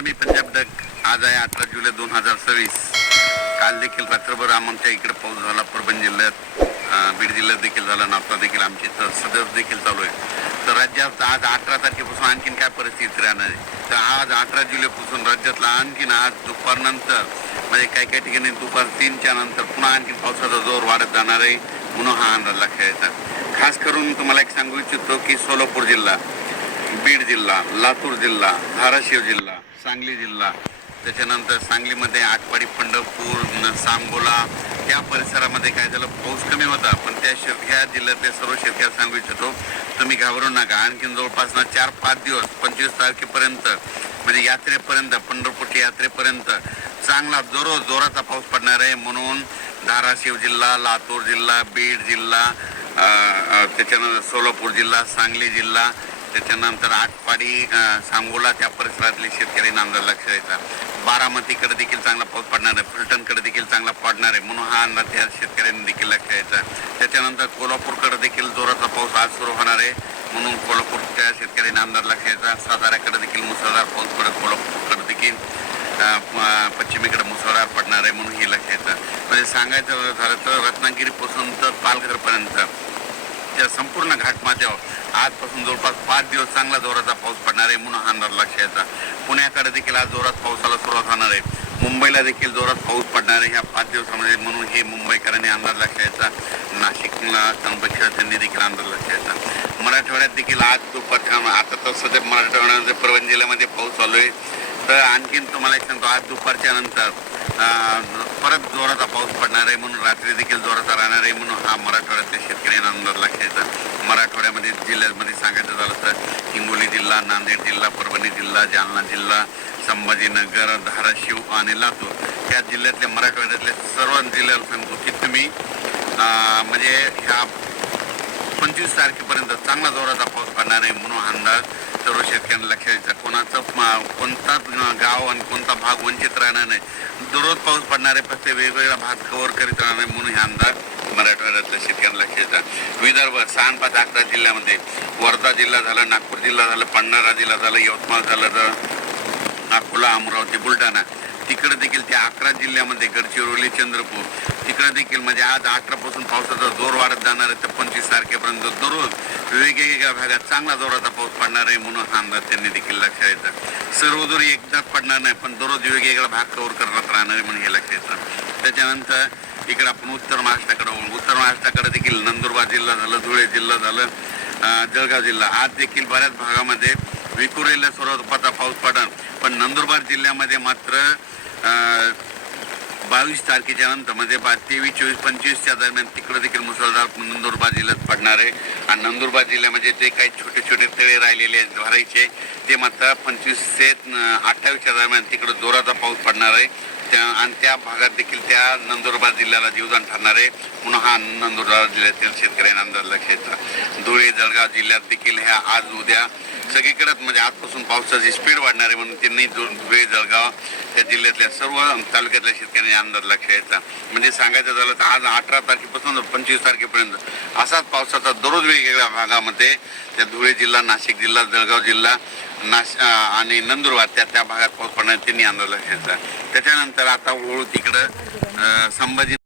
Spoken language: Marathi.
नमस्कार, मी पंजाब डक. आज आहे 18 जुलै 2026. काल देखील रात्रभर आमच्या इकडे पाऊस झाला. परभणी जिल्ह्यात, बीड जिल्ह्यात देखील झाला. नागपूर देखील आमची इथं सदर देखील चालू आहे. तर राज्यात आज 18 तारखेपासून आणखीन काय परिस्थिती राहणार आहे, तर आज 18 जुलैपासून राज्यातला आणखीन आज दुपारनंतर म्हणजे काही काही ठिकाणी दुपार 3च्या नंतर पुन्हा आणखीन पावसाचा जोर वाढत जाणार आहे म्हणून हा अंदाज लक्षात येतात. खास करून तुम्हाला एक सांगू इच्छितो की सोलापूर जिल्हा, बीड जिल्हा, लातूर जिल्हा, धाराशिव जिल्हा, सांगली जिल्हा, त्याच्यानंतर सांगलीमध्ये आटपाडी, पंढरपूर, सांगोला या परिसरामध्ये काय झालं, पाऊस कमी होता. पण ह्या जिल्ह्यातले सर्व शेतकऱ्याला सांगू इच्छितो, तुम्ही घाबरू नका. आणखीन जवळपास 4-5 दिवस 25 तारखेपर्यंत म्हणजे यात्रेपर्यंत, पंढरपूरच्या यात्रेपर्यंत चांगला जोराचा पाऊस पडणार आहे. म्हणून धाराशिव जिल्हा, लातूर जिल्हा, बीड जिल्हा, त्याच्यानंतर सोलापूर जिल्हा, सांगली जिल्हा, त्याच्यानंतर आटपाडी, सांगोला त्या परिसरातले शेतकऱ्यांना अंदाज लक्षात द्यायचा. बारामतीकडे देखील चांगला पाऊस पडणार आहे, फलटणकडे देखील चांगला पडणार आहे म्हणून हा अंदाज त्या शेतकऱ्यांनी देखील लक्षात द्यायचा. त्याच्यानंतर कोल्हापूरकडे देखील जोराचा पाऊस आज सुरू होणार आहे म्हणून कोल्हापूरच्या शेतकऱ्यांना अंदाज लक्षात द्यायचा. साताऱ्याकडे देखील मुसळधार पाऊस पडत, कोल्हापूरकडे देखील पश्चिमेकडे मुसळधार पडणार आहे म्हणून हे लक्षात द्यायचं. म्हणजे सांगायचं झालं तर रत्नागिरीपासून तर पालघरपर्यंत त्या संपूर्ण घाटमाथ्यावर आजपासून जवळपास 5 दिवस चांगला जोराचा पाऊस पडणार आहे म्हणून हा अंदाज लक्षात यायचा. पुण्याकडे देखील आज जोरात पावसाला सुरुवात होणार आहे. मुंबईला देखील जोरात पाऊस पडणार आहे ह्या 5 दिवसामध्ये म्हणून हे मुंबईकरांनी अंदाज लक्षात यायचा. नाशिकला, त्र्यंबकेश्वर त्यांनी देखील अंदाज लक्षात यायचा. मराठवाड्यात देखील आज दुपारच्या, आता तर सध्या मराठवाड्यामध्ये परभणी जिल्ह्यामध्ये पाऊस चालू आहे. तर आणखीन तुम्हाला एक सांगतो, आज दुपारच्या नंतर परत जोराचा पाऊस पडणार आहे म्हणून रात्री देखील जोराचा राहणार आहे म्हणून हा मराठवाड्यातल्या शेतकऱ्यांना अंदाज लक्षात यायचा. मराठवाड्यामध्ये जिल्ह्यामध्ये सांगायचं झालं तर हिंगोली जिल्हा, नांदेड जिल्हा, परभणी जिल्हा, जालना जिल्हा, संभाजीनगर, धाराशिव आणि लातूर या जिल्ह्यातल्या, मराठवाड्यातल्या सर्व जिल्ह्याला सांगतो की तुम्ही म्हणजे ह्या 25 तारखेपर्यंत चांगला जोराचा पाऊस पडणार आहे म्हणून अंदाज सर्व शेतकऱ्यांना लक्षात द्यायचा. कोणताच गाव आणि कोणता भाग वंचित राहणार नाही. दररोज पाऊस पडणार आहे, फक्त वेगवेगळा भाग कव्हर करीत राहणार आहे म्हणून हे अंदाज मराठवाड्यातल्या शेतकऱ्यांना लक्षात द्यायचा. विदर्भ 6-5-11 जिल्ह्यामध्ये वर्धा जिल्हा झाला, नागपूर जिल्हा झाला, भंडारा जिल्हा झाला, यवतमाळ झालं, तर अकोला, अमरावती, बुलढाणा तिकडे देखील त्या 11 जिल्ह्यामध्ये, गडचिरोली, चंद्रपूर तिकडे देखील म्हणजे आज 18 पासून पावसाचा जोर वाढत जाणार आहे. तर 25 तारखेपर्यंत दररोज वेगवेगळ्या भागात चांगला जोराचा पाऊस पडणार आहे म्हणून हा अंदाज त्यांनी देखील लक्षात द्यायचा. सर्वदूर एकदाच पडणार नाही, पण दररोज वेगवेगळा भाग कव्हर करत राहणार आहे म्हणून हे लक्षात द्यायचं. त्याच्यानंतर इकडे आपण उत्तर महाराष्ट्राकडे होऊन, उत्तर महाराष्ट्राकडे देखील नंदुरबार जिल्हा झालं, धुळे जिल्हा झालं, जळगाव जिल्हा, आज देखील बऱ्याच भागामध्ये विखुरलेल्या स्वरूपाचा पाऊस पडणार. पण नंदुरबार जिल्ह्यामध्ये मात्र 22 तारखेच्या नंतर म्हणजे 23, 24, 25च्या दरम्यान तिकडे देखील मुसळधार नंदुरबार जिल्ह्यात पडणार आहे. आणि नंदुरबार जिल्ह्यामध्ये जे काही छोटे छोटे तळे राहिलेले आहेत भरायचे, ते मात्र 25 ते 28च्या दरम्यान तिकडे जोराचा पाऊस पडणार आहे. आणि त्या भागात देखील त्या नंदुरबार जिल्ह्याला जीवदान ठरणार आहे म्हणून हा नंदुरबार जिल्ह्यातील शेतकऱ्यांना अंदाज लक्षात द्यायचा. धुळे, जळगाव जिल्ह्यात देखील ह्या आज उद्या सगळीकडेच म्हणजे आजपासून पावसाची स्पीड वाढणार आहे म्हणून त्यांनी धुळे, जळगाव त्या जिल्ह्यातल्या सर्व तालुक्यातल्या शेतकऱ्यांनी अंदाज लक्षात द्यायचा. म्हणजे सांगायचं झालं तर आज 18 तारखेपासून 25 तारखेपर्यंत असाच पावसाचा दररोज वेगवेगळ्या भागामध्ये त्या धुळे जिल्हा, नाशिक जिल्हा, जळगाव जिल्हा, आणि नंदुरबार त्या भागात पाऊस पडणार त्यांनी अंदाज लक्षात द्यायचा. त्याच्यानंतर आता वळू तिकडं संभाजी